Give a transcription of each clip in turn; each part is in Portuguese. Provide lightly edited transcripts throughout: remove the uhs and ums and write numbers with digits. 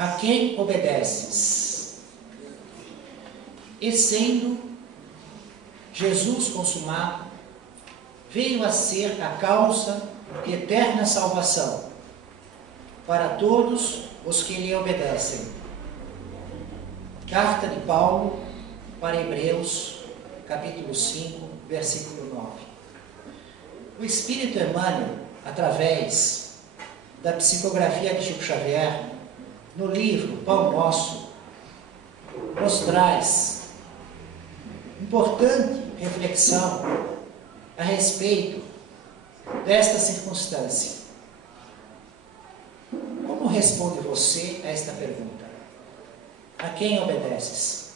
a quem obedeces? E sendo Jesus consumado, veio a ser a causa de eterna salvação para todos os que lhe obedecem. Carta de Paulo para Hebreus, capítulo 5, versículo 9. O Espírito Emmanuel, através da psicografia de Chico Xavier, no livro Pão Nosso, nos traz importante reflexão a respeito desta circunstância. Como responde você a esta pergunta? A quem obedeces?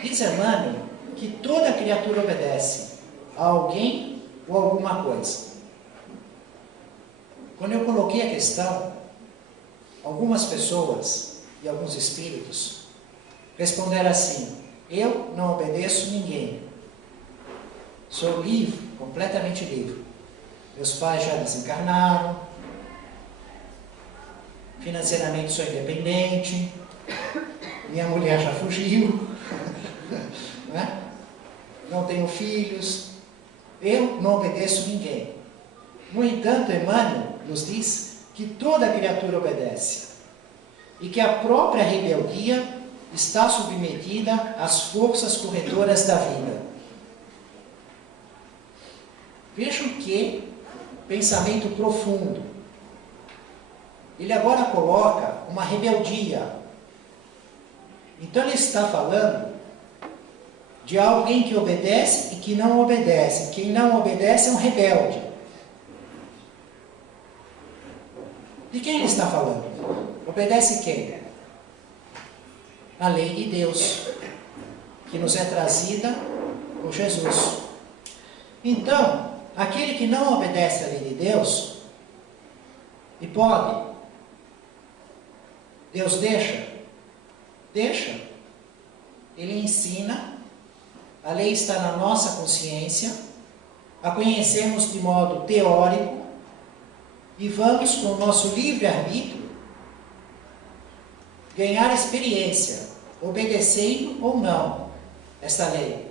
Diz Emmanuel que toda criatura obedece a alguém ou a alguma coisa. Quando eu coloquei a questão, algumas pessoas e alguns espíritos responderam assim: eu não obedeço ninguém. Sou livre, completamente livre. Meus pais já desencarnaram, financeiramente sou independente, minha mulher já fugiu, não tenho filhos, eu não obedeço ninguém. No entanto, Emmanuel nos diz que toda criatura obedece e que a própria rebeldia está submetida às forças corretoras da vida. Vejam que pensamento profundo. Ele agora coloca uma rebeldia. Então ele está falando de alguém que obedece e que não obedece. Quem não obedece é um rebelde. De quem ele está falando? Obedece quem? A lei de Deus, que nos é trazida por Jesus. Então, aquele que não obedece à lei de Deus, e pode, Deus deixa? Deixa. Ele ensina, a lei está na nossa consciência, a conhecemos de modo teórico, e vamos, com o nosso livre-arbítrio, ganhar experiência, obedecendo ou não esta lei.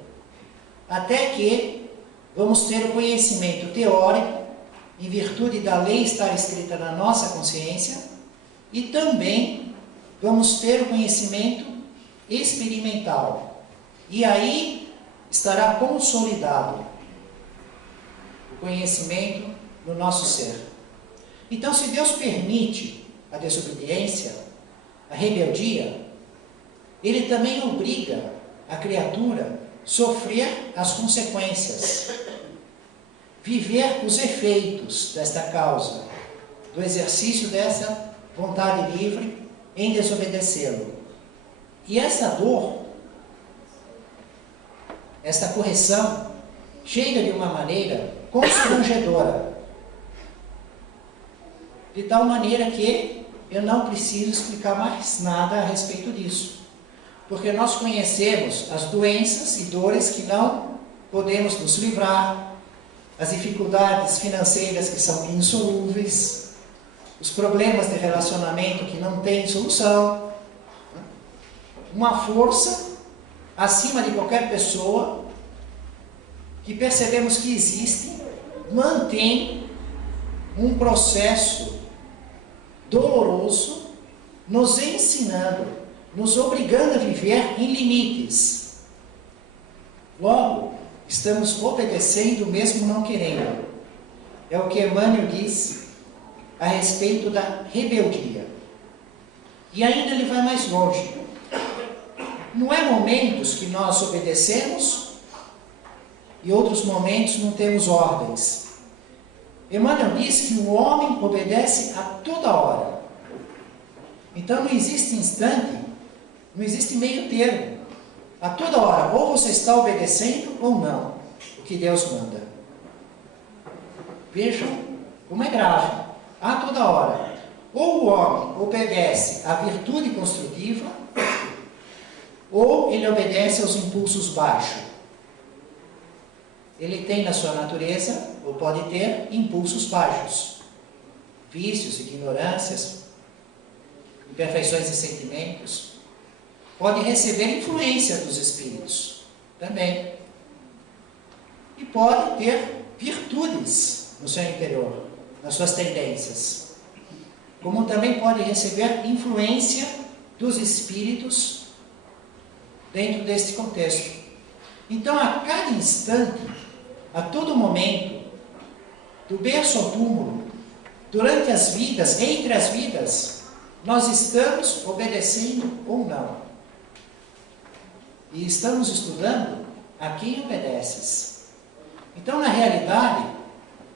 Até que vamos ter o conhecimento teórico, em virtude da lei estar escrita na nossa consciência, e também vamos ter o conhecimento experimental. E aí estará consolidado o conhecimento no nosso ser. Então, se Deus permite a desobediência, a rebeldia, Ele também obriga a criatura a sofrer as consequências, viver os efeitos desta causa, do exercício dessa vontade livre em desobedecê-lo. E essa dor, esta correção, chega de uma maneira constrangedora, de tal maneira que eu não preciso explicar mais nada a respeito disso, porque nós conhecemos as doenças e dores que não podemos nos livrar, as dificuldades financeiras que são insolúveis, os problemas de relacionamento que não têm solução. Uma força acima de qualquer pessoa que percebemos que existe, mantém um processo doloroso, nos ensinando, nos obrigando a viver em limites. Logo, estamos obedecendo mesmo não querendo. É o que Emmanuel diz a respeito da rebeldia. E ainda ele vai mais longe. Não é momentos que nós obedecemos e outros momentos não temos ordens. Emmanuel diz que o homem obedece a toda hora. Então não existe instante, não existe meio termo. A toda hora, ou você está obedecendo ou não o que Deus manda. Vejam como é grave. A toda hora. Ou o homem obedece à virtude construtiva, ou ele obedece aos impulsos baixos. Ele tem na sua natureza, ou pode ter, impulsos baixos. vícios, ignorâncias, imperfeições e sentimentos, pode receber influência dos espíritos também. E pode ter virtudes no seu interior, nas suas tendências. Como também pode receber influência dos espíritos dentro deste contexto. Então, a cada instante, a todo momento, do berço ao túmulo, durante as vidas, entre as vidas, nós estamos obedecendo ou não. E estamos estudando a quem obedeces. Então, na realidade,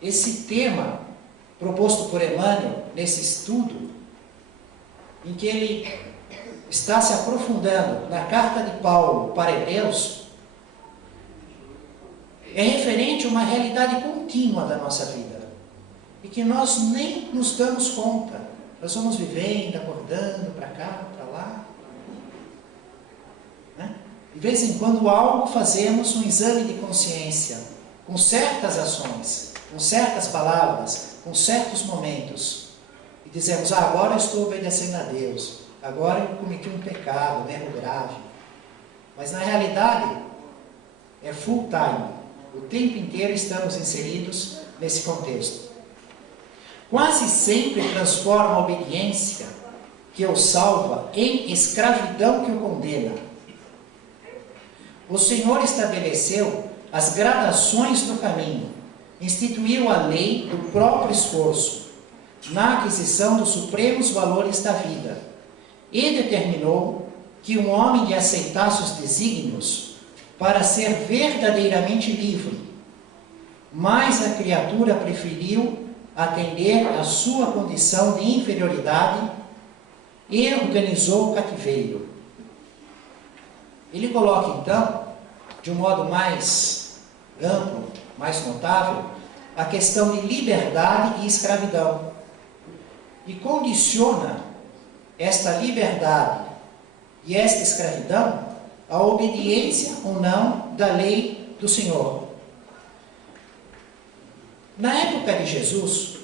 esse tema proposto por Emmanuel, nesse estudo, em que ele está se aprofundando na carta de Paulo para Hebreus, é referente a uma realidade contínua da nossa vida, e que nós nem nos damos conta. Nós vamos vivendo, acordando para cá, para lá, né? De vez em quando algo fazemos um exame de consciência, com certas ações, com certas palavras, com certos momentos, e dizemos, agora eu estou obedecendo a Deus, agora eu cometi um pecado, um erro grave. Mas na realidade, é full time, o tempo inteiro estamos inseridos nesse contexto. Quase sempre transforma a obediência que o salva em escravidão que o condena. O Senhor estabeleceu as gradações do caminho, instituiu a lei do próprio esforço, na aquisição dos supremos valores da vida, e determinou que um homem lhe aceitasse os desígnios para ser verdadeiramente livre, mas a criatura preferiu atender à sua condição de inferioridade e organizou o cativeiro. Ele coloca, então, de um modo mais amplo, mais notável, a questão de liberdade e escravidão, e condiciona esta liberdade e esta escravidão à obediência ou não da lei do Senhor. Na época de Jesus,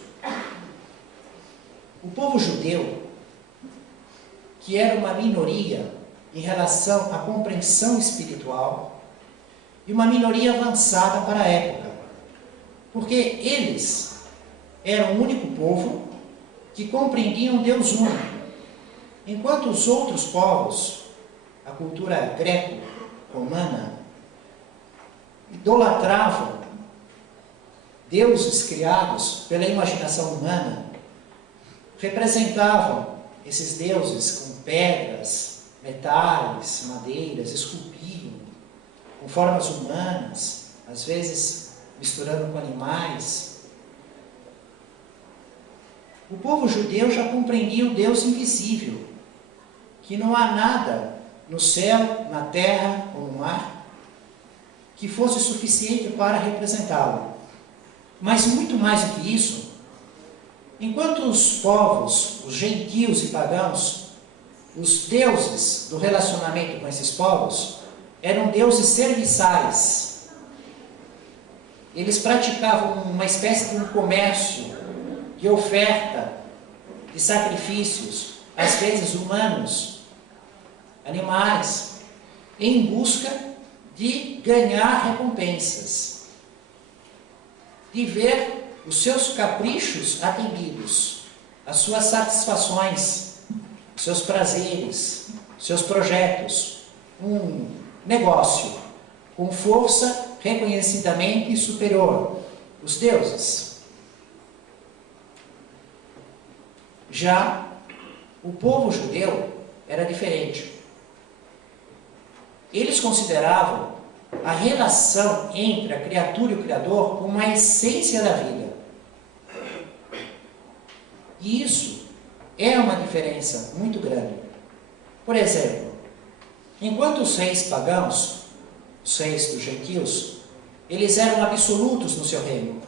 o povo judeu, que era uma minoria em relação à compreensão espiritual, e uma minoria avançada para a época, porque eles eram o único povo que compreendiam Deus único, enquanto os outros povos, a cultura greco-romana, idolatravam deuses criados pela imaginação humana, representavam esses deuses com pedras, metais, madeiras, esculpiam com formas humanas, às vezes misturando com animais. O povo judeu já compreendia o Deus invisível, que não há nada no céu, na terra ou no mar que fosse suficiente para representá-lo. Mas muito mais do que isso, enquanto os povos, os gentios e pagãos, os deuses do relacionamento com esses povos, eram deuses serviçais. Eles praticavam uma espécie de um comércio de oferta, de sacrifícios, às vezes humanos, animais, em busca de ganhar recompensas, de ver os seus caprichos atendidos, as suas satisfações, os seus prazeres, os seus projetos, um negócio com força reconhecidamente superior, os deuses. Já o povo judeu era diferente. Eles consideravam a relação entre a criatura e o Criador como a essência da vida. E isso é uma diferença muito grande. Por exemplo, enquanto os reis pagãos, os reis dos gentios, eles eram absolutos no seu reino.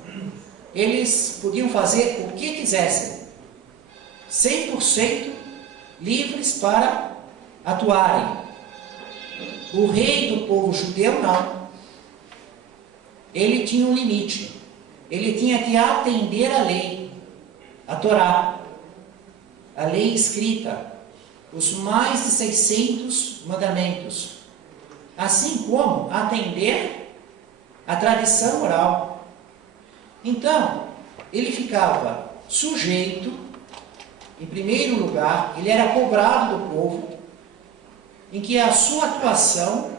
Eles podiam fazer o que quisessem, 100% livres para atuarem. O rei do povo judeu não. Ele tinha um limite. Ele tinha que atender à lei, a Torá, a lei escrita, os mais de 600 mandamentos, assim como atender a tradição oral. Então, ele ficava sujeito, em primeiro lugar, ele era cobrado do povo, em que a sua atuação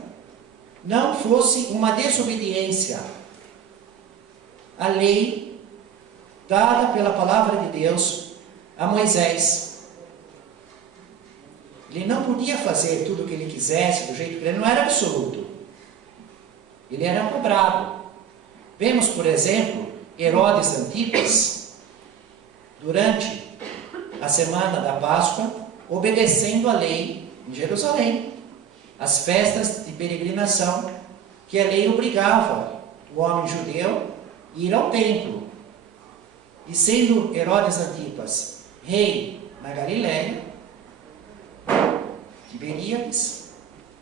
não fosse uma desobediência à lei dada pela palavra de Deus a Moisés. Ele não podia fazer tudo o que ele quisesse, do jeito que ele não era absoluto. Ele era cobrado. Vemos, por exemplo, Herodes Antipas, durante a semana da Páscoa, obedecendo a lei em Jerusalém, as festas de peregrinação, que a lei obrigava o homem judeu a ir ao templo. E sendo Herodes Antipas rei na Galiléia, Tiberíades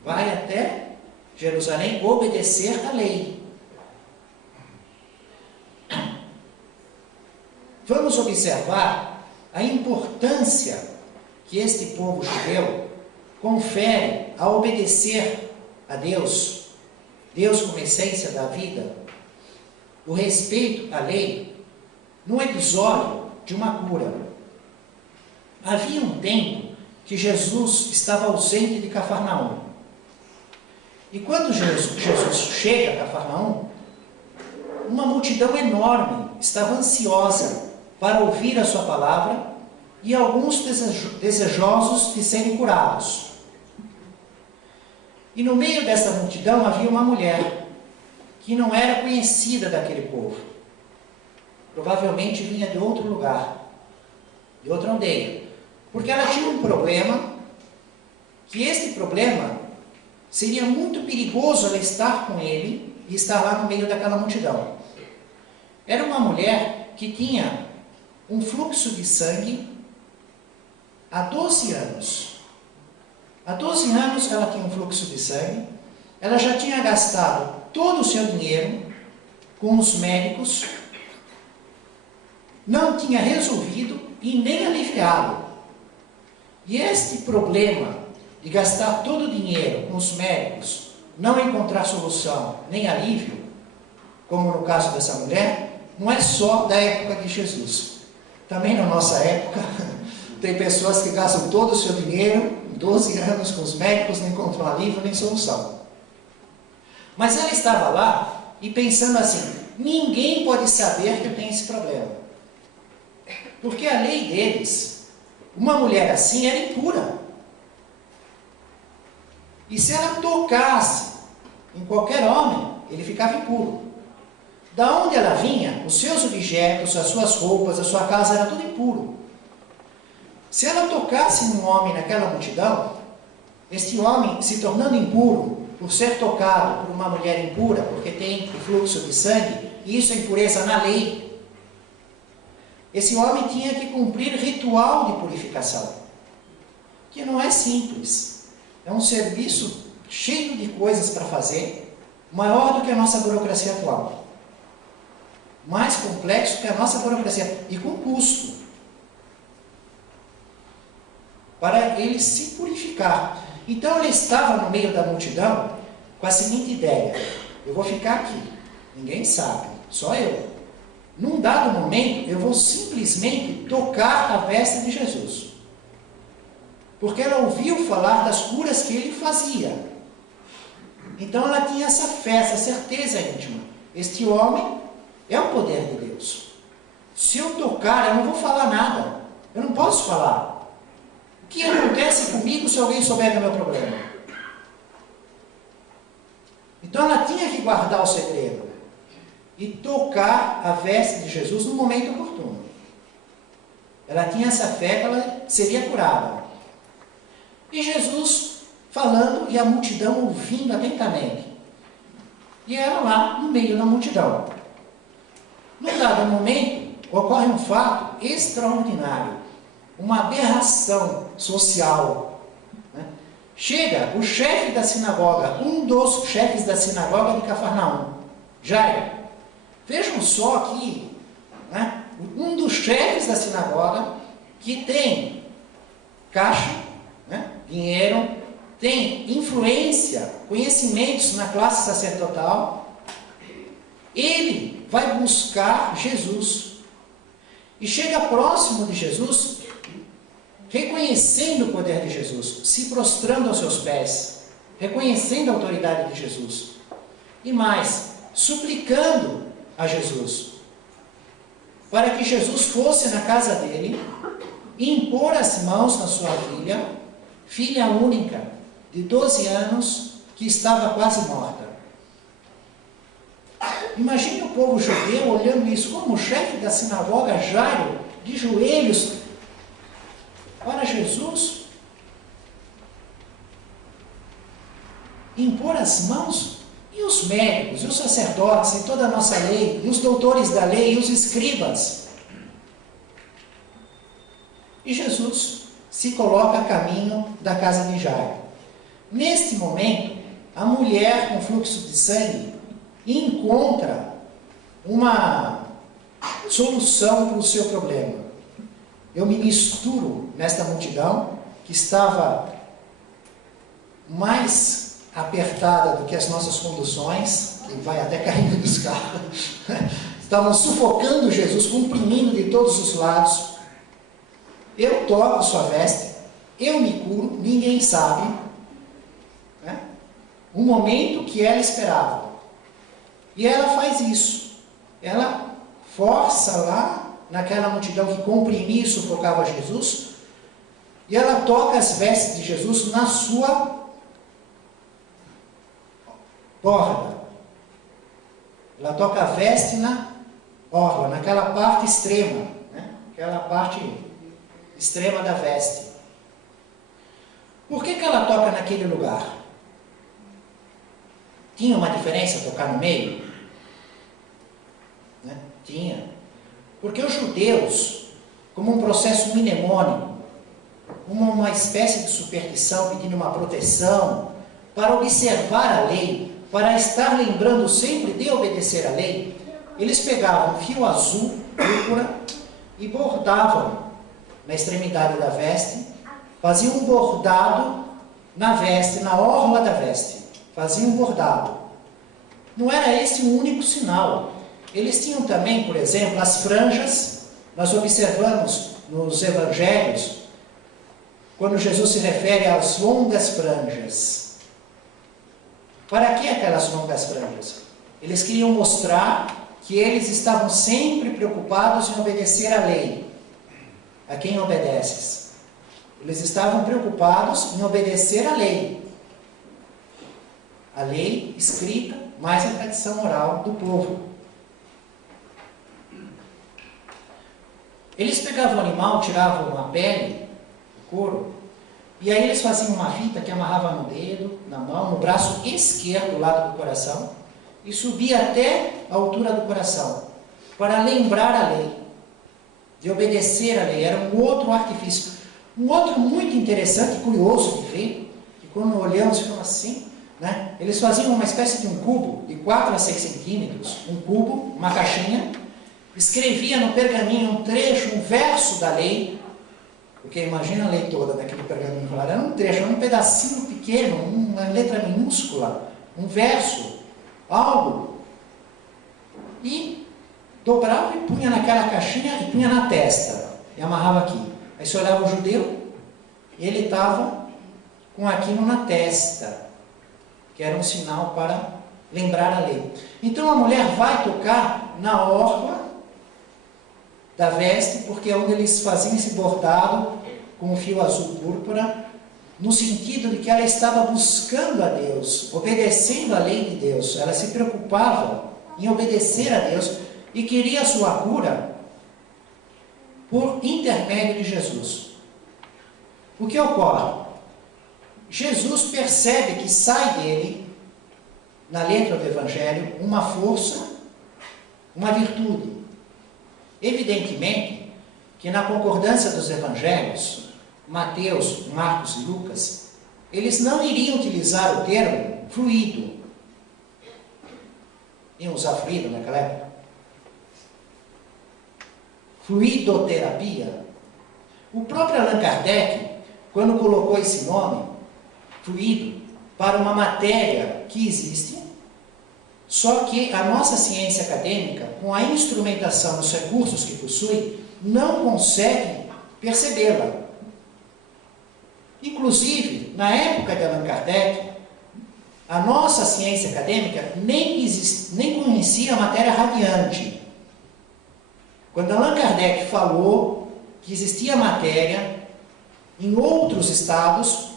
vai até Jerusalém obedecer à lei. Vamos observar a importância que este povo judeu confere a obedecer a Deus, Deus como essência da vida, o respeito à lei, no episódio de uma cura. Havia um tempo que Jesus estava ausente de Cafarnaum. E quando Jesus chega a Cafarnaum, uma multidão enorme estava ansiosa para ouvir a sua palavra e alguns desejosos de serem curados. E no meio dessa multidão havia uma mulher que não era conhecida daquele povo. Provavelmente vinha de outro lugar, de outra aldeia. Porque ela tinha um problema, que este problema seria muito perigoso ela estar com ele e estar lá no meio daquela multidão. Era uma mulher que tinha um fluxo de sangue há 12 anos. Há 12 anos ela tinha um fluxo de sangue, ela já tinha gastado todo o seu dinheiro com os médicos, não tinha resolvido e nem aliviado. E este problema de gastar todo o dinheiro com os médicos, não encontrar solução nem alívio, como no caso dessa mulher, não é só da época de Jesus. Também na nossa época, tem pessoas que gastam todo o seu dinheiro, 12 anos com os médicos, não encontram alívio nem solução. Mas ela estava lá e pensando assim, ninguém pode saber que eu tenho esse problema. Porque a lei deles, uma mulher assim era impura. E se ela tocasse em qualquer homem, ele ficava impuro. Da onde ela vinha, os seus objetos, as suas roupas, a sua casa, era tudo impuro. Se ela tocasse num homem naquela multidão, este homem se tornando impuro, por ser tocado por uma mulher impura, porque tem o fluxo de sangue, e isso é impureza na lei, esse homem tinha que cumprir ritual de purificação, que não é simples. É um serviço cheio de coisas para fazer, maior do que a nossa burocracia atual. Mais complexo que a nossa burocracia, e com custo. Para ele se purificar. Então ele estava no meio da multidão com a seguinte ideia: eu vou ficar aqui, ninguém sabe, só eu. Num dado momento, eu vou simplesmente tocar a veste de Jesus. Porque ela ouviu falar das curas que ele fazia. Então ela tinha essa fé, essa certeza íntima. Este homem é o poder de Deus. Se eu tocar, eu não vou falar nada. Eu não posso falar. O que acontece comigo se alguém souber do meu problema? Então ela tinha que guardar o segredo e tocar a veste de Jesus no momento oportuno. Ela tinha essa fé que ela seria curada. E Jesus falando e a multidão ouvindo atentamente. E ela lá no meio da multidão. Num dado momento, ocorre um fato extraordinário, uma aberração social. Chega o chefe da sinagoga, um dos chefes da sinagoga de Cafarnaum, Jairo. Vejam só aqui, um dos chefes da sinagoga, que tem caixa, né, dinheiro, tem influência, conhecimentos na classe sacerdotal, ele vai buscar Jesus. E chega próximo de Jesus, reconhecendo o poder de Jesus, se prostrando aos seus pés, reconhecendo a autoridade de Jesus. E mais, suplicando a Jesus, para que Jesus fosse na casa dele e impor as mãos na sua filha única, de 12 anos, que estava quase morta. Imagine o povo judeu olhando isso, como o chefe da sinagoga, Jairo, de joelhos para Jesus, impor as mãos. E os médicos, e os sacerdotes, e toda a nossa lei, e os doutores da lei, e os escribas. E Jesus se coloca a caminho da casa de Jairo. Neste momento, a mulher com fluxo de sangue encontra uma solução para o seu problema. Eu me misturo nesta multidão que estava mais apertada do que as nossas conduções, que vai até caindo dos carros. Estavam sufocando Jesus, comprimindo de todos os lados. Eu toco sua veste, eu me curo, ninguém sabe, né? O momento que ela esperava. E ela faz isso. Ela força lá, naquela multidão que comprimia e sufocava Jesus, e ela toca as vestes de Jesus na sua borda. Ela toca a veste na orla, naquela parte extrema, né? Aquela parte extrema da veste. Por que ela toca naquele lugar? Tinha uma diferença tocar no meio? Né? Tinha. Porque os judeus, como um processo mnemônico, como uma espécie de superstição, pedindo uma proteção, para observar a lei, para estar lembrando sempre de obedecer a lei, eles pegavam um fio azul, púrpura, e bordavam na extremidade da veste, faziam um bordado na veste, na orla da veste, faziam um bordado. Não era esse o único sinal. Eles tinham também, por exemplo, as franjas. Nós observamos nos evangelhos, quando Jesus se refere às longas franjas. Para que aquelas longas franjas? Eles queriam mostrar que eles estavam sempre preocupados em obedecer à lei. A quem obedeces? Eles estavam preocupados em obedecer à lei. A lei escrita, mais a tradição oral do povo. Eles pegavam o animal, tiravam a pele, o couro, e aí eles faziam uma fita que amarrava no dedo, na mão, no braço esquerdo, do lado do coração, e subia até a altura do coração, para lembrar a lei, de obedecer a lei. Era um outro artifício. Um outro muito interessante e curioso de ver, que quando olhamos ficamos assim, né? Eles faziam uma espécie de um cubo de 4 a 6 centímetros, um cubo, uma caixinha, escrevia no pergaminho um trecho, um verso da lei, porque imagina a lei toda daquele pergaminho, era um trecho, um pedacinho pequeno, uma letra minúscula, um verso, algo, e dobrava e punha naquela caixinha e punha na testa, e amarrava aqui. Aí você olhava o judeu, e ele estava com aquilo na testa, que era um sinal para lembrar a lei. Então a mulher vai tocar na orla da veste, porque é onde eles faziam esse bordado com o fio azul púrpura, no sentido de que ela estava buscando a Deus, obedecendo a lei de Deus. Ela se preocupava em obedecer a Deus e queria a sua cura por intermédio de Jesus. O que ocorre? Jesus percebe que sai dele, na letra do Evangelho, uma força, uma virtude. Evidentemente que na concordância dos Evangelhos, Mateus, Marcos e Lucas, eles não iriam utilizar o termo fluido. Iam usar fluido naquela época? fluidoterapia. O próprio Allan Kardec, quando colocou esse nome, fluido, para uma matéria que existe, só que a nossa ciência acadêmica, com a instrumentação dos recursos que possui, não consegue percebê-la. Inclusive, na época de Allan Kardec, a nossa ciência acadêmica nem conhecia a matéria radiante. Quando Allan Kardec falou que existia matéria em outros estados,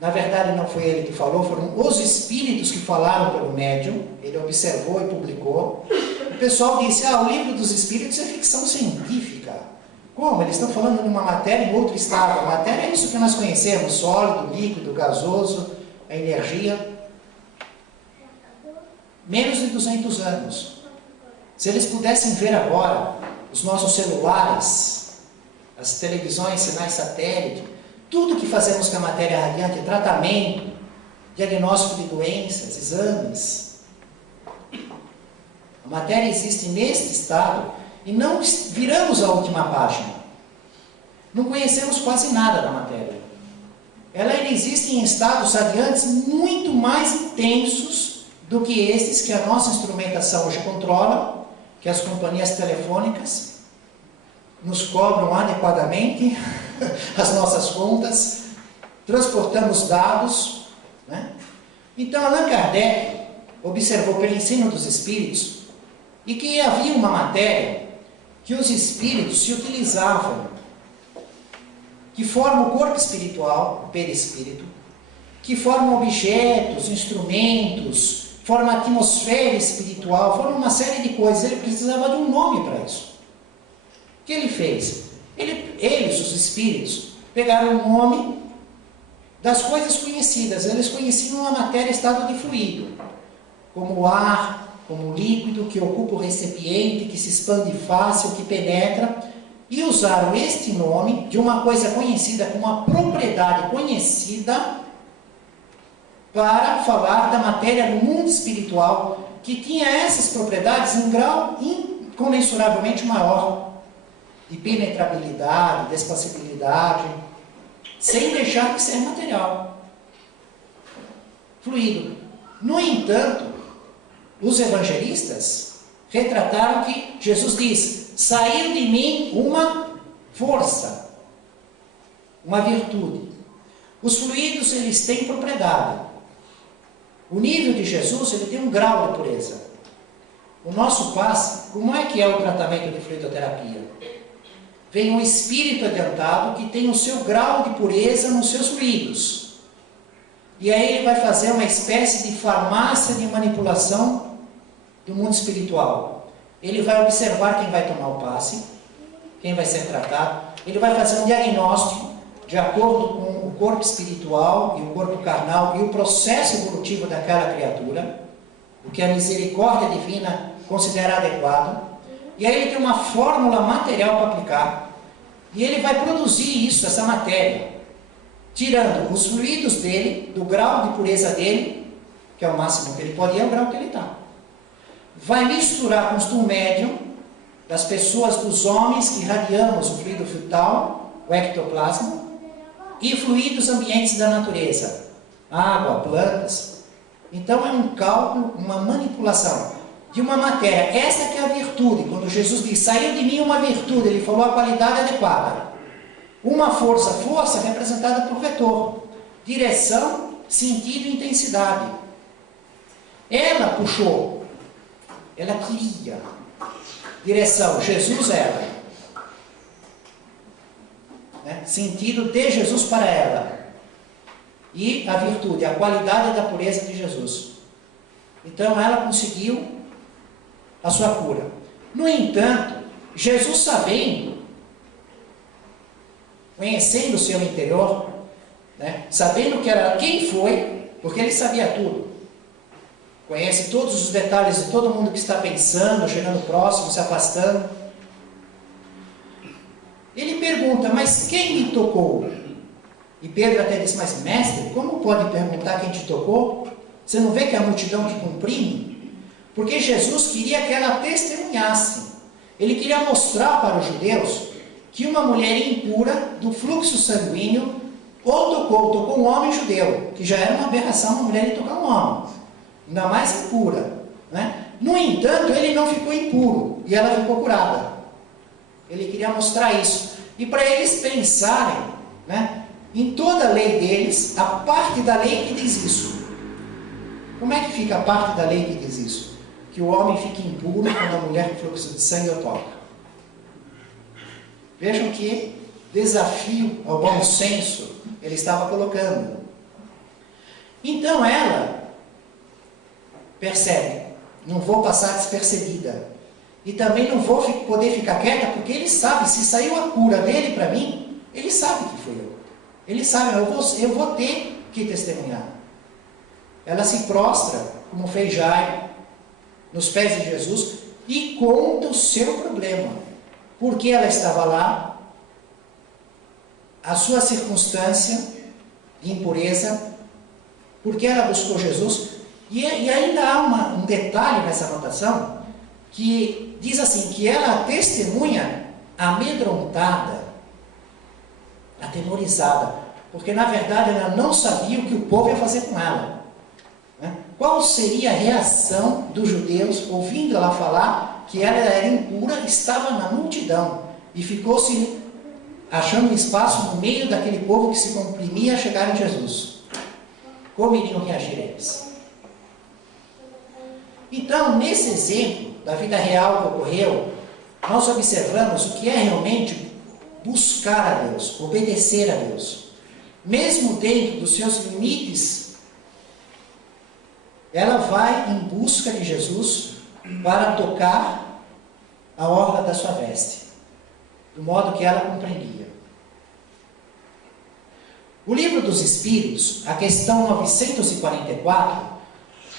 na verdade não foi ele que falou, foram os espíritos que falaram pelo médium, ele observou e publicou. O pessoal disse, o livro dos espíritos é ficção científica. Como? Eles estão falando de uma matéria em outro estado. A matéria é isso que nós conhecemos, sólido, líquido, gasoso, a energia. Menos de 200 anos. Se eles pudessem ver agora os nossos celulares, as televisões, sinais satélite, tudo que fazemos com a matéria radiante, tratamento, diagnóstico de doenças, exames. A matéria existe neste estado e não viramos a última página. Não conhecemos quase nada da matéria. Ela existe em estados radiantes muito mais intensos do que estes que a nossa instrumentação hoje controla, que as companhias telefônicas nos cobram adequadamente as nossas contas, transportamos dados, né? Então Allan Kardec observou pelo ensino dos espíritos e que havia uma matéria que os espíritos se utilizavam, que forma o corpo espiritual, o perispírito, que forma objetos, instrumentos, forma a atmosfera espiritual, forma uma série de coisas. Ele precisava de um nome para isso. O que ele fez? Eles, os espíritos, pegaram o nome das coisas conhecidas. Eles conheciam a matéria em estado de fluido, como o ar, como o líquido que ocupa o recipiente, que se expande fácil, que penetra, e usaram este nome de uma coisa conhecida com uma propriedade conhecida para falar da matéria do mundo espiritual, que tinha essas propriedades em grau incomensuravelmente maior, de penetrabilidade, de espacibilidade, sem deixar de ser material, fluido. No entanto, os evangelistas retrataram que Jesus diz: saiu de mim uma força, uma virtude. Os fluidos, eles têm propriedade. O nível de Jesus, ele tem um grau de pureza. O nosso passe, como é que é o tratamento de fluidoterapia? Vem um espírito adiantado que tem o seu grau de pureza nos seus fluidos. E aí ele vai fazer uma espécie de farmácia de manipulação do mundo espiritual. Ele vai observar quem vai tomar o passe, quem vai ser tratado. Ele vai fazer um diagnóstico de acordo com o corpo espiritual e o corpo carnal e o processo evolutivo daquela criatura, o que a misericórdia divina considera adequado. E aí ele tem uma fórmula material para aplicar. E ele vai produzir isso, essa matéria, tirando os fluidos dele, do grau de pureza dele, que é o máximo que ele pode ir, é o grau que ele está. Vai misturar com o médium das pessoas, dos homens que irradiamos o fluido vital, o ectoplasma, e fluidos ambientes da natureza, água, plantas. Então é um cálculo, uma manipulação de uma matéria. Essa que é a virtude. Quando Jesus diz, saiu de mim uma virtude, ele falou a qualidade adequada. Uma força representada por vetor, direção, sentido e intensidade. Ela puxou, ela queria. Direção, Jesus ela. Né? Sentido de Jesus para ela. E a virtude, a qualidade da pureza de Jesus. Então ela conseguiu a sua cura. No entanto, Jesus, sabendo, conhecendo o seu interior, né, sabendo que era quem foi, porque ele sabia tudo, conhece todos os detalhes de todo mundo que está pensando, chegando próximo, se afastando. Ele pergunta, mas quem me tocou? E Pedro até disse, mas mestre, como pode perguntar quem te tocou? Você não vê que é a multidão que comprime? Porque Jesus queria que ela testemunhasse. Ele queria mostrar para os judeus que uma mulher impura do fluxo sanguíneo tocou um homem judeu, que já era uma aberração uma mulher ir tocar um homem, ainda mais impura, né? No entanto, ele não ficou impuro e ela ficou curada. Ele queria mostrar isso. E para eles pensarem, né, em toda a lei deles, a parte da lei que diz isso. Como é que fica a parte da lei que diz isso? Que o homem fique impuro quando a mulher com fluxo de sangue o toca. Vejam que desafio ao bom senso ele estava colocando. Então ela percebe, não vou passar despercebida. E também não vou poder ficar quieta, porque ele sabe, se saiu a cura dele para mim, ele sabe que fui eu. Ele sabe, eu vou ter que testemunhar. Ela se prostra, como fez Jairo, nos pés de Jesus, e conta o seu problema. Porque ela estava lá, a sua circunstância de impureza, porque ela buscou Jesus. E ainda há um detalhe nessa anotação, que diz assim, que ela testemunha amedrontada, atemorizada, porque na verdade ela não sabia o que o povo ia fazer com ela. Né? Qual seria a reação dos judeus ouvindo ela falar que ela era impura, estava na multidão e ficou-se achando um espaço no meio daquele povo que se comprimia a chegar em Jesus? Como iriam reagir eles? Então, nesse exemplo da vida real que ocorreu, nós observamos o que é realmente buscar a Deus, obedecer a Deus. Mesmo dentro dos seus limites, ela vai em busca de Jesus para tocar a orla da sua veste, do modo que ela compreendia. O Livro dos Espíritos, a questão 944,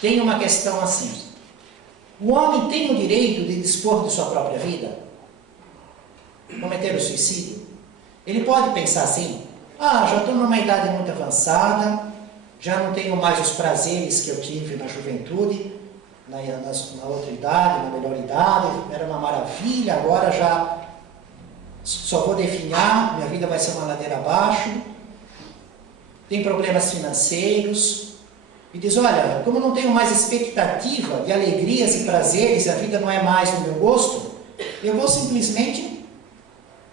tem uma questão assim: o homem tem o direito de dispor de sua própria vida? Cometer o suicídio? Ele pode pensar assim: já estou numa idade muito avançada, já não tenho mais os prazeres que eu tive na juventude, na outra idade, na melhor idade, era uma maravilha, agora já só vou definhar, minha vida vai ser uma ladeira abaixo, tem problemas financeiros, e diz: olha, como não tenho mais expectativa de alegrias e prazeres, a vida não é mais do meu gosto, eu vou simplesmente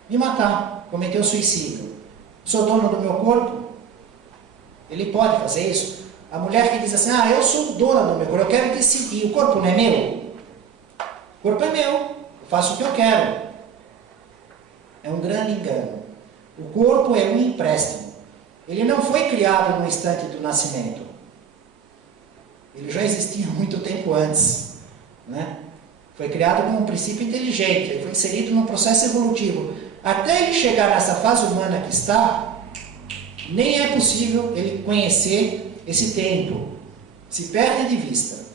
me matar, cometer o suicídio. Sou dono do meu corpo? Ele pode fazer isso? A mulher que diz assim: eu sou dona do meu corpo, eu quero decidir, o corpo não é meu? O corpo é meu, eu faço o que eu quero. É um grande engano. O corpo é um empréstimo. Ele não foi criado no instante do nascimento. Ele já existia muito tempo antes, né? Foi criado como um princípio inteligente, ele foi inserido num processo evolutivo. Até ele chegar nessa fase humana que está, nem é possível ele conhecer esse tempo. Se perde de vista.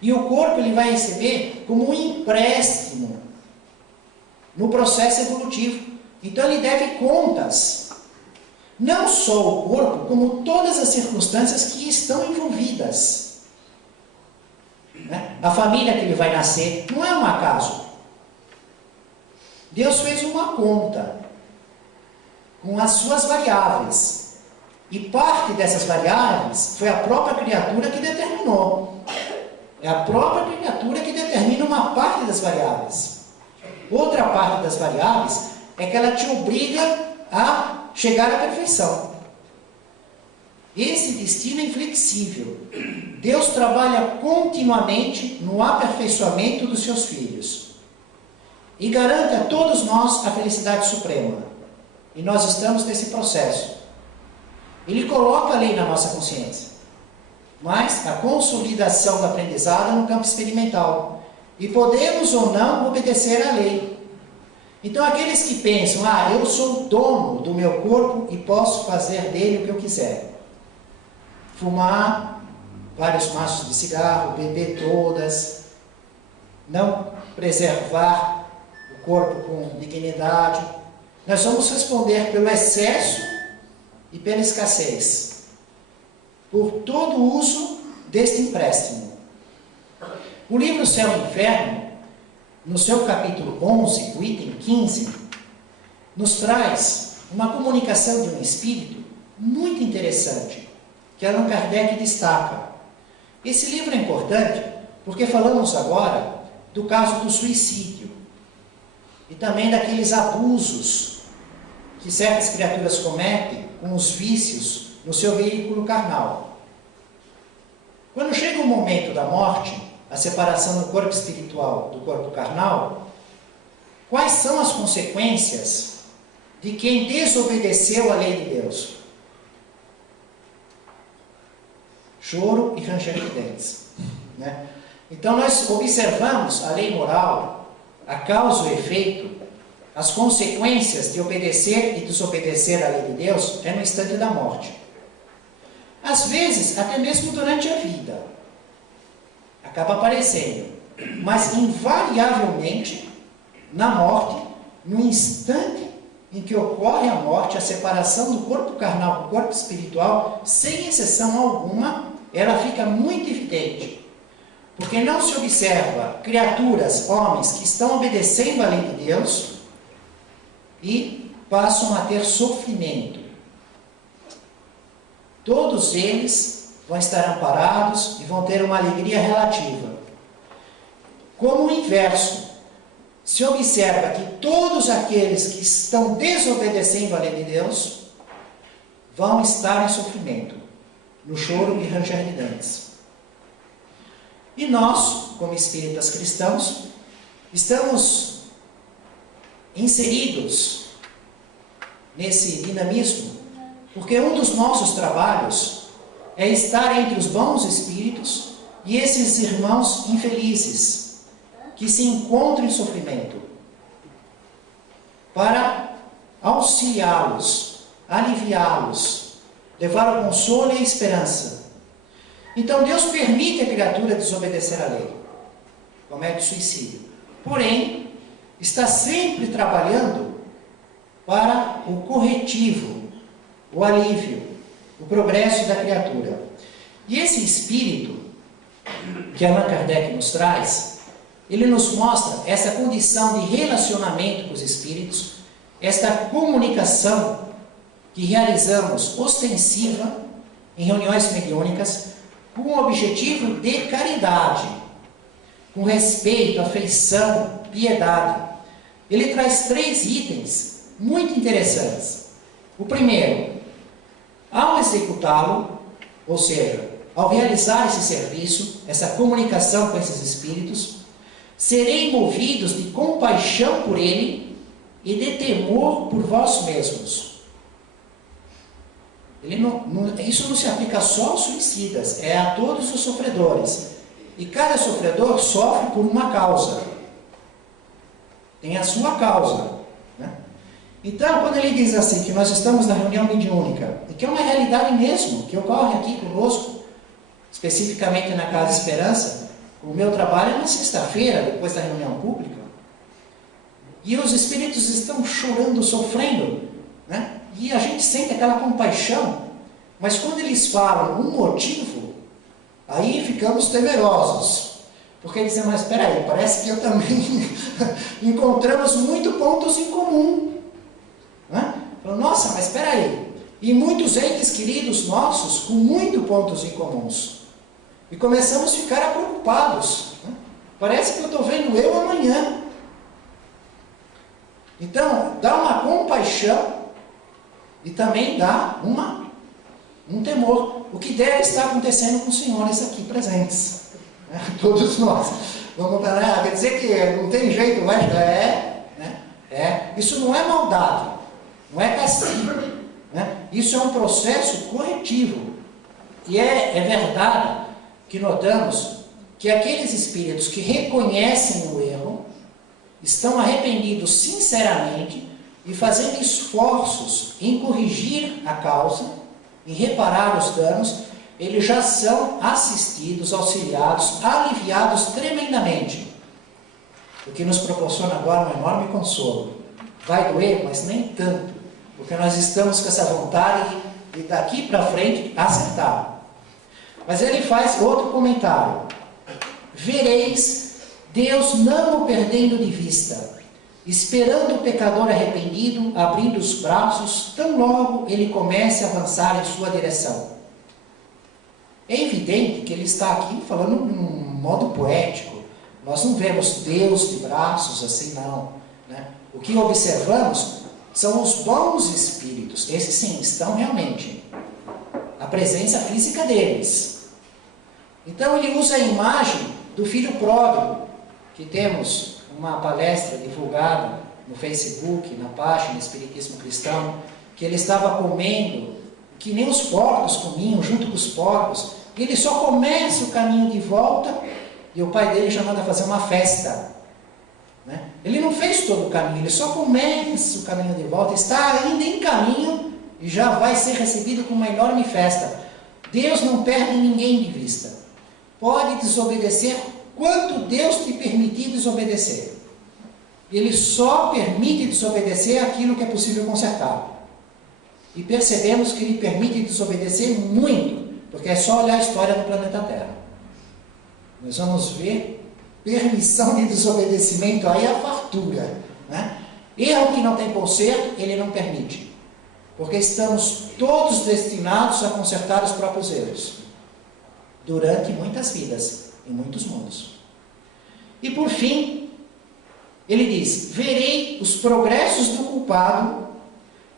E o corpo ele vai receber como um empréstimo no processo evolutivo. Então ele deve contas. Não só o corpo, como todas as circunstâncias que estão envolvidas. Né? A família que ele vai nascer não é um acaso. Deus fez uma conta com as suas variáveis. E parte dessas variáveis foi a própria criatura que determinou. É a própria criatura que determina uma parte das variáveis. Outra parte das variáveis é que ela te obriga a chegar à perfeição. Esse destino é inflexível. Deus trabalha continuamente no aperfeiçoamento dos seus filhos e garante a todos nós a felicidade suprema. E nós estamos nesse processo. Ele coloca a lei na nossa consciência, mas a consolidação da aprendizado no campo experimental. E podemos ou não obedecer à lei. Então aqueles que pensam: eu sou dono do meu corpo e posso fazer dele o que eu quiser. Fumar vários maços de cigarro, beber todas, não preservar o corpo com dignidade. Nós vamos responder pelo excesso e pela escassez, por todo o uso deste empréstimo. O livro Céu e Inferno no seu capítulo 11, o item 15, nos traz uma comunicação de um espírito muito interessante, que Allan Kardec destaca. Esse livro é importante porque falamos agora do caso do suicídio e também daqueles abusos que certas criaturas cometem com os vícios no seu veículo carnal. Quando chega o momento da morte, a separação do corpo espiritual do corpo carnal, quais são as consequências de quem desobedeceu à lei de Deus? Choro e ranger de dentes, né? Então nós observamos a lei moral, a causa e o efeito, as consequências de obedecer e desobedecer à lei de Deus é no instante da morte. Às vezes, até mesmo durante a vida, acaba aparecendo, mas invariavelmente, na morte, no instante em que ocorre a morte, a separação do corpo carnal do corpo espiritual, sem exceção alguma, ela fica muito evidente. Porque não se observa criaturas, homens, que estão obedecendo à lei de Deus e passam a ter sofrimento. Todos eles vão estar amparados e vão ter uma alegria relativa. Como o inverso, se observa que todos aqueles que estão desobedecendo à lei de Deus vão estar em sofrimento, no choro e ranger de dentes. E nós, como espíritas cristãos, estamos inseridos nesse dinamismo, porque um dos nossos trabalhos é estar entre os bons espíritos e esses irmãos infelizes, que se encontram em sofrimento, para auxiliá-los, aliviá-los, levar o consolo e a esperança. Então Deus permite a criatura desobedecer à lei, comete suicídio, porém está sempre trabalhando para o corretivo, o alívio, o progresso da criatura. E esse espírito que Allan Kardec nos traz, ele nos mostra essa condição de relacionamento com os espíritos, esta comunicação que realizamos ostensiva em reuniões mediúnicas, com o objetivo de caridade, com respeito, afeição, piedade. Ele traz 3 itens muito interessantes. O primeiro, ao executá-lo, ou seja, ao realizar esse serviço, essa comunicação com esses espíritos, serei movidos de compaixão por ele e de temor por vós mesmos. Isso não se aplica só aos suicidas, é a todos os sofredores. E cada sofredor sofre por uma causa. Tem a sua causa, né? Então, quando ele diz assim, que nós estamos na reunião mediúnica, e que é uma realidade mesmo, que ocorre aqui conosco, especificamente na Casa Esperança, o meu trabalho é na sexta-feira, depois da reunião pública, e os espíritos estão chorando, sofrendo, né? E a gente sente aquela compaixão, mas quando eles falam um motivo, aí ficamos temerosos, porque dizem, mas espera aí, parece que eu também encontramos muitos pontos em comum, né? Falo, nossa, mas espera aí, e muitos entes queridos nossos com muitos pontos em comuns, e começamos a ficar preocupados, né? Parece que eu estou vendo eu amanhã. Então, dá uma compaixão e também dá um temor. O que deve estar acontecendo com os senhores aqui presentes, né? Todos nós. Vamos falar, quer dizer que não tem jeito, mas isso não é maldade, não é castigo, né? Isso é um processo corretivo. E é verdade que notamos que aqueles espíritos que reconhecem o erro, estão arrependidos sinceramente e fazendo esforços em corrigir a causa, em reparar os danos, eles já são assistidos, auxiliados, aliviados tremendamente. O que nos proporciona agora um enorme consolo. Vai doer, mas nem tanto, porque nós estamos com essa vontade de daqui para frente acertar. Mas ele faz outro comentário. Vereis Deus não o perdendo de vista, esperando o pecador arrependido, abrindo os braços, tão logo ele comece a avançar em sua direção. É evidente que ele está aqui falando num modo poético. Nós não vemos Deus de braços assim, não, né? O que observamos são os bons espíritos. Esses sim, estão realmente. A presença física deles. Então ele usa a imagem do filho pródigo, que temos uma palestra divulgada no Facebook, na página Espiritismo Cristão, que ele estava comendo, que nem os porcos comiam, junto com os porcos. Ele só começa o caminho de volta e o pai dele já manda fazer uma festa, né? Ele não fez todo o caminho, ele só começa o caminho de volta, está ainda em caminho e já vai ser recebido com uma enorme festa. Deus não perde ninguém de vista. Pode desobedecer quanto Deus te permitir desobedecer. Ele só permite desobedecer aquilo que é possível consertar. E percebemos que ele permite desobedecer muito, porque é só olhar a história do planeta Terra. Nós vamos ver permissão de desobedecimento aí a fartura, né? Erro que não tem conserto, ele não permite. Porque estamos todos destinados a consertar os próprios erros. Durante muitas vidas, em muitos mundos. E por fim, ele diz: verei os progressos do culpado,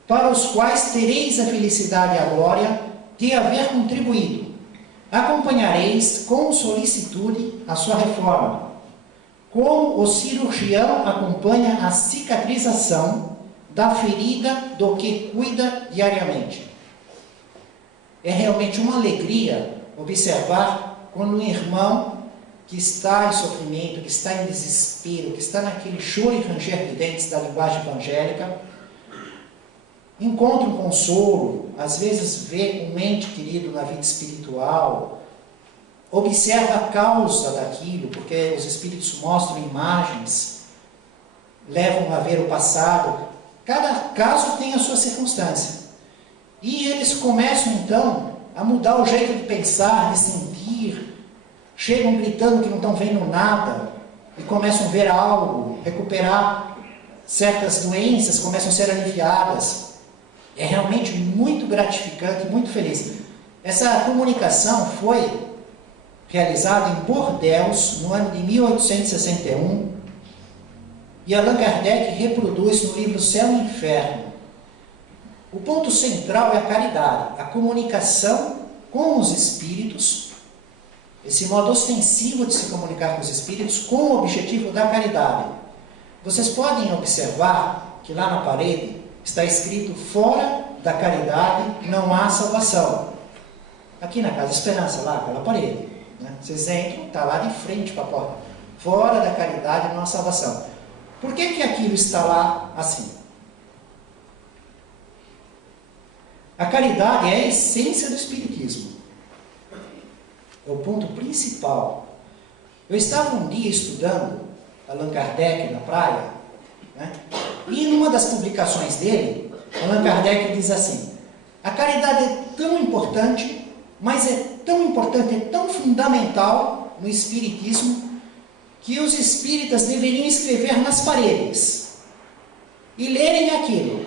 para os quais tereis a felicidade e a glória de haver contribuído. Acompanhareis com solicitude a sua reforma, como o cirurgião acompanha a cicatrização da ferida do que cuida diariamente. É realmente uma alegria observar quando um irmão que está em sofrimento, que está em desespero, que está naquele choro e ranger de dentes da linguagem evangélica, encontra um consolo, às vezes vê um ente querido na vida espiritual, observa a causa daquilo, porque os espíritos mostram imagens, levam a ver o passado. Cada caso tem a sua circunstância. E eles começam então a mudar o jeito de pensar, de sentir, chegam gritando que não estão vendo nada, e começam a ver algo, recuperar certas doenças, começam a ser aliviadas. É realmente muito gratificante, muito feliz. Essa comunicação foi realizada em Bordeaux, no ano de 1861, e Allan Kardec reproduz no livro Céu e Inferno. O ponto central é a caridade, a comunicação com os espíritos, esse modo ostensivo de se comunicar com os espíritos com o objetivo da caridade. Vocês podem observar que lá na parede está escrito: fora da caridade não há salvação. Aqui na Casa Esperança, lá, aquela parede, né? Vocês entram, está lá de frente para a porta. Fora da caridade não há salvação. Por que aquilo está lá assim? A caridade é a essência do Espiritismo. É o ponto principal. Eu estava um dia estudando Allan Kardec na praia, né? E numa das publicações dele, Allan Kardec diz assim: a caridade é tão importante, mas é tão importante, é tão fundamental no Espiritismo, que os espíritas deveriam escrever nas paredes e lerem aquilo,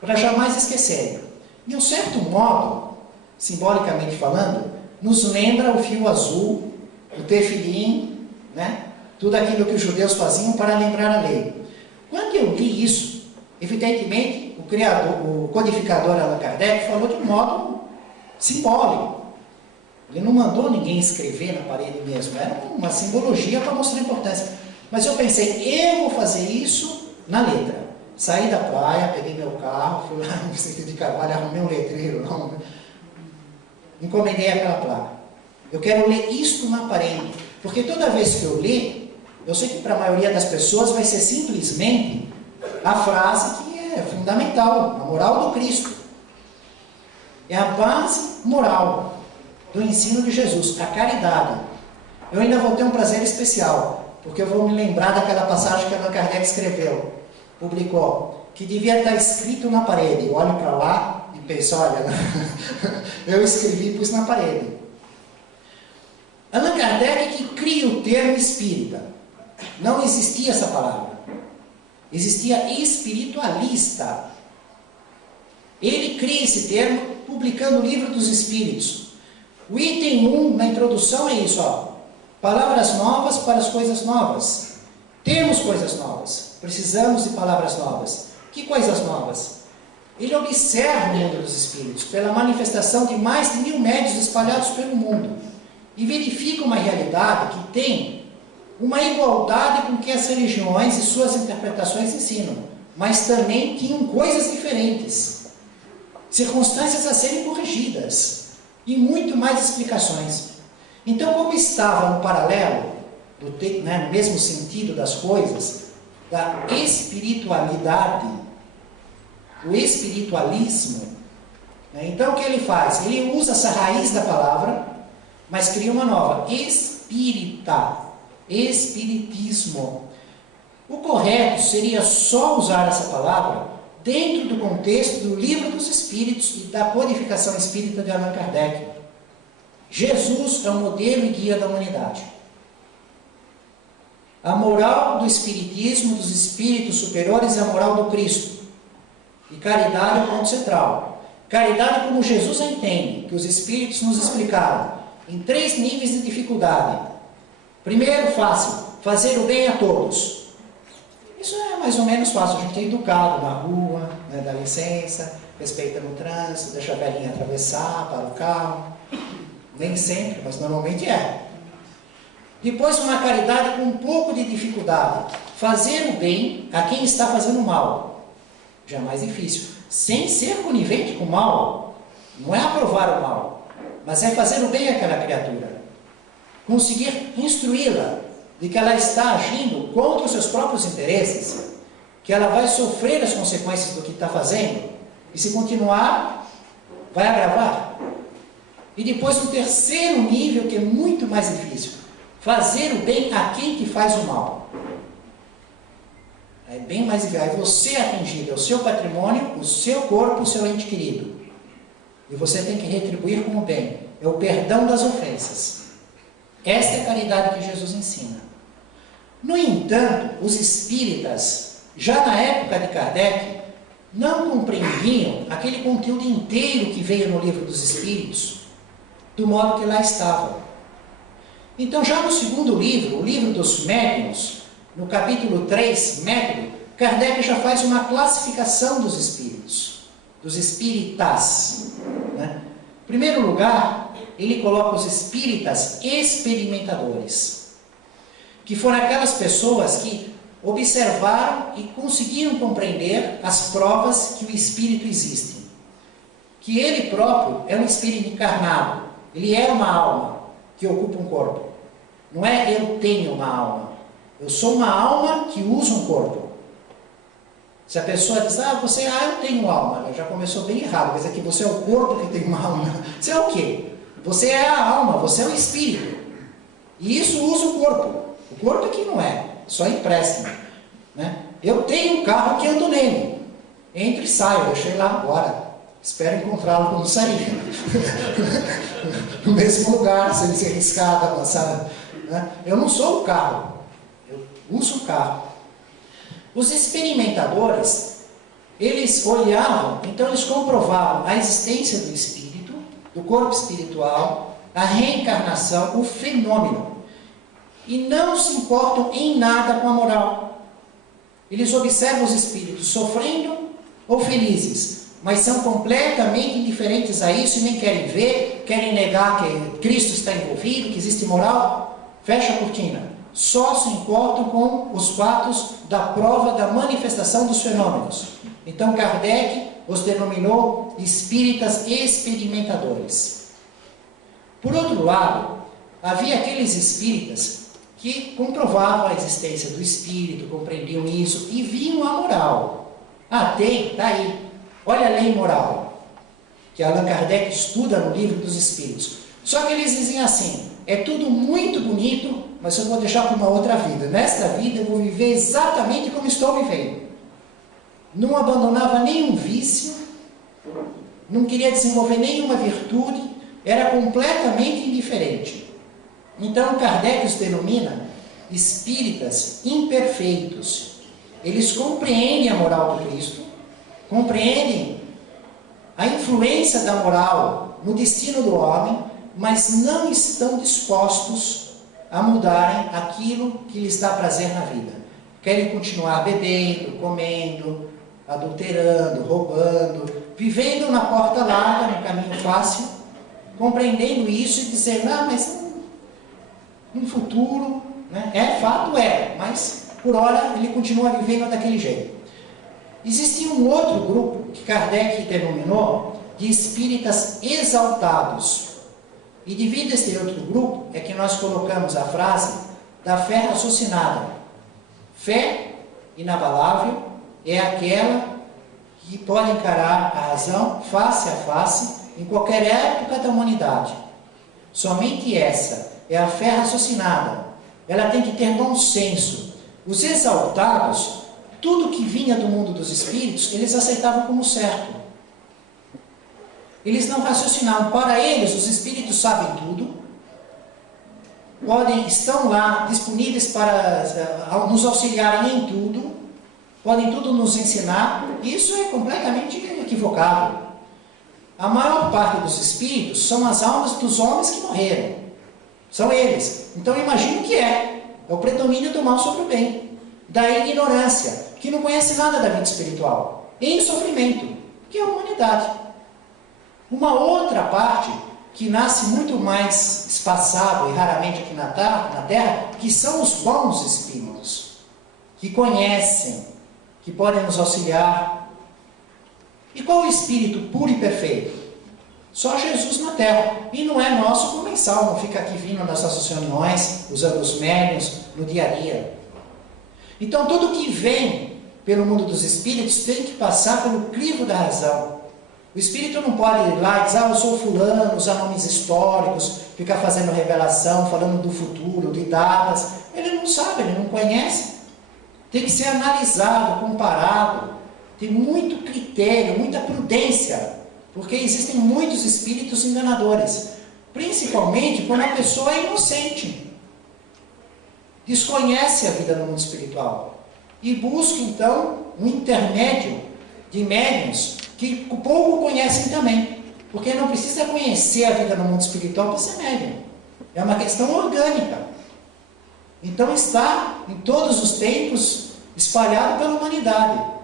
para jamais esquecerem. De um certo modo, simbolicamente falando, nos lembra o fio azul, o tefilim, né? Tudo aquilo que os judeus faziam para lembrar a lei. Quando eu li isso, evidentemente, o codificador Allan Kardec falou de um modo simbólico. Ele não mandou ninguém escrever na parede mesmo, era uma simbologia para mostrar a importância. Mas eu pensei, eu vou fazer isso na letra. Saí da praia, peguei meu carro, fui lá no Vicente de Carvalho, arrumei um letreiro, encomendei aquela placa. Eu quero ler isto na parede, porque toda vez que eu ler, eu sei que para a maioria das pessoas vai ser simplesmente a frase que é fundamental, a moral do Cristo. É a base moral do ensino de Jesus, a caridade. Eu ainda vou ter um prazer especial, porque eu vou me lembrar daquela passagem que Allan Kardec escreveu, publicou, que devia estar escrito na parede. Eu olho para lá e penso, olha, eu escrevi e pus na parede. Allan Kardec que cria o termo espírita. Não existia essa palavra. Existia espiritualista. Ele cria esse termo publicando o Livro dos Espíritos. O item 1 na introdução é isso, ó. Palavras novas para as coisas novas. Temos coisas novas. Precisamos de palavras novas. Que coisas novas? Ele observa o mundo dos espíritos pela manifestação de mais de 1000 médiuns espalhados pelo mundo e verifica uma realidade que tem uma igualdade com o que as religiões e suas interpretações ensinam, mas também tinham coisas diferentes, circunstâncias a serem corrigidas e muito mais explicações. Então, como estava no paralelo, no mesmo sentido das coisas, da espiritualidade, o espiritualismo, né? Então o que ele faz? Ele usa essa raiz da palavra, mas cria uma nova, espírita, espiritismo. O correto seria só usar essa palavra dentro do contexto do Livro dos Espíritos e da codificação espírita de Allan Kardec. Jesus é o modelo e guia da humanidade. A moral do espiritismo, dos espíritos superiores, é a moral do Cristo. E caridade é o ponto central. Caridade como Jesus a entende, que os espíritos nos explicaram, em 3 níveis de dificuldade. Primeiro, fácil, fazer o bem a todos. Isso é mais ou menos fácil, a gente é educado na rua, né, dá licença, respeita no trânsito, deixa a velhinha atravessar, para o carro. Nem sempre, mas normalmente é. Depois, uma caridade com um pouco de dificuldade. Fazer o bem a quem está fazendo mal. Já é mais difícil. Sem ser conivente com o mal. Não é aprovar o mal, mas é fazer o bem àquela criatura. Conseguir instruí-la de que ela está agindo contra os seus próprios interesses, que ela vai sofrer as consequências do que está fazendo, e se continuar, vai agravar. E depois, um terceiro nível, que é muito mais difícil, fazer o bem a quem te faz o mal. É bem mais difícil. Aí você é atingido, é o seu patrimônio, o seu corpo, o seu ente querido. E você tem que retribuir com o bem. É o perdão das ofensas. Esta é a caridade que Jesus ensina. No entanto, os espíritas, já na época de Kardec, não compreendiam aquele conteúdo inteiro que veio no Livro dos Espíritos, do modo que lá estava. Então, já no segundo livro, o Livro dos Médiuns, no capítulo 3, Método, Kardec já faz uma classificação dos espíritos, dos espíritas. Né? Em primeiro lugar, ele coloca os espíritas experimentadores, que foram aquelas pessoas que observaram e conseguiram compreender as provas que o espírito existe. Que ele próprio é um espírito encarnado, ele é uma alma que ocupa um corpo. Não é eu tenho uma alma. Eu sou uma alma que usa um corpo. Se a pessoa diz, eu tenho alma, já começou bem errado, quer dizer que você é o corpo que tem uma alma. Você é o quê? Você é a alma, você é o espírito. E isso usa o corpo. O corpo aqui não é, só empréstimo. Né? Eu tenho um carro que ando nele. Entro e saio, deixei lá agora. Espero encontrá-lo quando sair. No mesmo lugar, se ele se arriscar, avançar. Né? Eu não sou o carro. Usa o carro. Os experimentadores, eles olhavam, então eles comprovavam a existência do espírito, do corpo espiritual, a reencarnação, o fenômeno. E não se importam em nada com a moral. Eles observam os espíritos sofrendo ou felizes, mas são completamente indiferentes a isso e nem querem ver, querem negar que Cristo está envolvido, que existe moral. Fecha a cortina. Só se importam com os fatos da prova da manifestação dos fenômenos. Então Kardec os denominou espíritas experimentadores. Por outro lado, havia aqueles espíritas que comprovavam a existência do espírito, compreendiam isso e viam a moral. Está aí. Olha a lei moral, que Allan Kardec estuda no Livro dos Espíritos. Só que eles dizem assim, é tudo muito bonito, mas eu vou deixar para uma outra vida. Nesta vida eu vou viver exatamente como estou vivendo. Não abandonava nenhum vício, não queria desenvolver nenhuma virtude, era completamente indiferente. Então Kardec os denomina espíritas imperfeitos. Eles compreendem a moral do Cristo, compreendem a influência da moral no destino do homem, mas não estão dispostos a mudarem aquilo que lhes dá prazer na vida. Querem continuar bebendo, comendo, adulterando, roubando, vivendo na porta larga, no caminho fácil, compreendendo isso e dizendo, mas no futuro, né? Fato, mas por hora ele continua vivendo daquele jeito. Existia um outro grupo que Kardec denominou de espíritas exaltados. E devido a este outro grupo é que nós colocamos a frase da fé raciocinada. Fé inabalável é aquela que pode encarar a razão face a face em qualquer época da humanidade. Somente essa é a fé raciocinada. Ela tem que ter bom senso. Os exaltados, tudo que vinha do mundo dos espíritos, eles aceitavam como certo. Eles não raciocinavam. Para eles, os espíritos sabem tudo, estão lá disponíveis para nos auxiliarem em tudo, podem tudo nos ensinar. Isso é completamente equivocado. A maior parte dos espíritos são as almas dos homens que morreram. São eles. Então imagine o que é o predomínio do mal sobre o bem, da ignorância, que não conhece nada da vida espiritual, em sofrimento, que é a humanidade. Uma outra parte, que nasce muito mais espaçado e raramente aqui na Terra, que são os bons espíritos, que conhecem, que podem nos auxiliar. E qual o espírito puro e perfeito? Só Jesus na Terra. E não é nosso comensal, não fica aqui vindo nas nossas reuniões, usando os médiuns no dia a dia. Então tudo que vem pelo mundo dos espíritos tem que passar pelo crivo da razão. O espírito não pode ir lá e dizer, eu sou fulano, usar nomes históricos, ficar fazendo revelação, falando do futuro, de datas. Ele não sabe, ele não conhece. Tem que ser analisado, comparado. Tem muito critério, muita prudência, porque existem muitos espíritos enganadores, principalmente quando a pessoa é inocente, desconhece a vida no mundo espiritual e busca então um intermédio de médiuns que pouco conhecem também, porque não precisa conhecer a vida no mundo espiritual para ser médium, é uma questão orgânica. Então está em todos os tempos espalhado pela humanidade.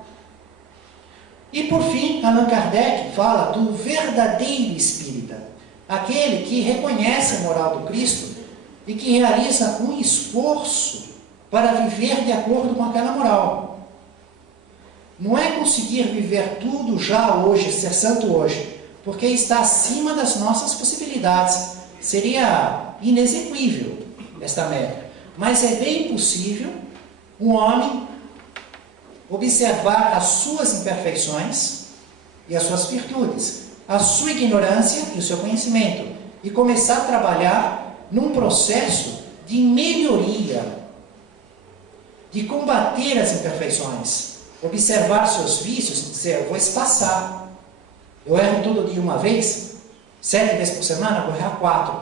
E por fim, Allan Kardec fala do verdadeiro espírita, aquele que reconhece a moral do Cristo e que realiza um esforço para viver de acordo com aquela moral. Não é conseguir viver tudo já hoje, ser santo hoje, porque está acima das nossas possibilidades. Seria inexequível esta meta. Mas é bem possível um homem observar as suas imperfeições e as suas virtudes, a sua ignorância e o seu conhecimento, e começar a trabalhar num processo de melhoria, de combater as imperfeições, observar seus vícios e dizer, eu vou espaçar. Eu erro todo dia uma vez, 7 vezes por semana, eu vou errar 4.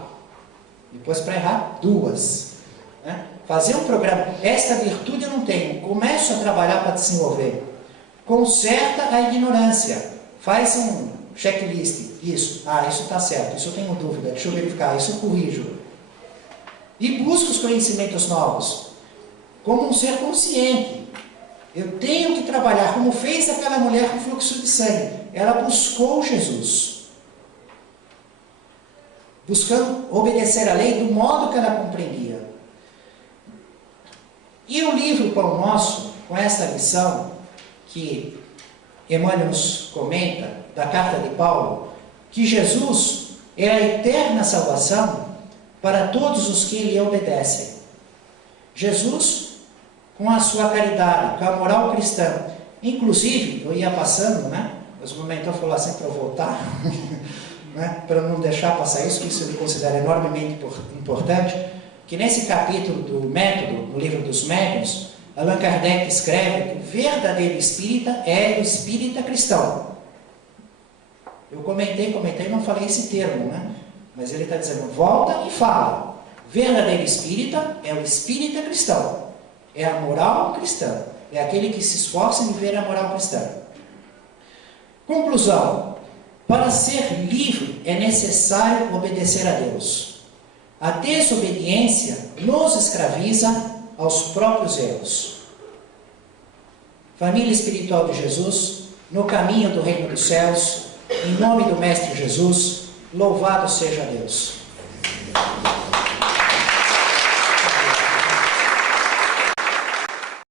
Depois para errar 2. Né? Fazer um programa, esta virtude eu não tenho, começo a trabalhar para desenvolver. Conserta a ignorância, faz um checklist, isso está certo, isso eu tenho dúvida, deixa eu verificar, isso eu corrijo. E busca os conhecimentos novos, como um ser consciente. Eu tenho que trabalhar, como fez aquela mulher com fluxo de sangue, ela buscou Jesus, buscando obedecer a lei do modo que ela compreendia. E o livro Pão Nosso, com essa lição que Emmanuel nos comenta, da carta de Paulo, que Jesus é a eterna salvação para todos os que lhe obedecem. Jesus, com a sua caridade, com a moral cristã, inclusive, eu ia passando, né? Os momentos falou assim para eu voltar, né? Para não deixar passar isso, que isso eu considero enormemente importante. Que nesse capítulo do método, no livro dos médiuns, Allan Kardec escreve que o verdadeiro espírita é o espírita cristão. Eu comentei, não falei esse termo, né? Mas ele está dizendo, volta e fala. Verdadeiro espírita é o espírita cristão. É a moral cristã. É aquele que se esforça em viver a moral cristã. Conclusão. Para ser livre é necessário obedecer a Deus. A desobediência nos escraviza aos próprios erros. Família espiritual de Jesus, no caminho do reino dos céus, em nome do Mestre Jesus, louvado seja Deus.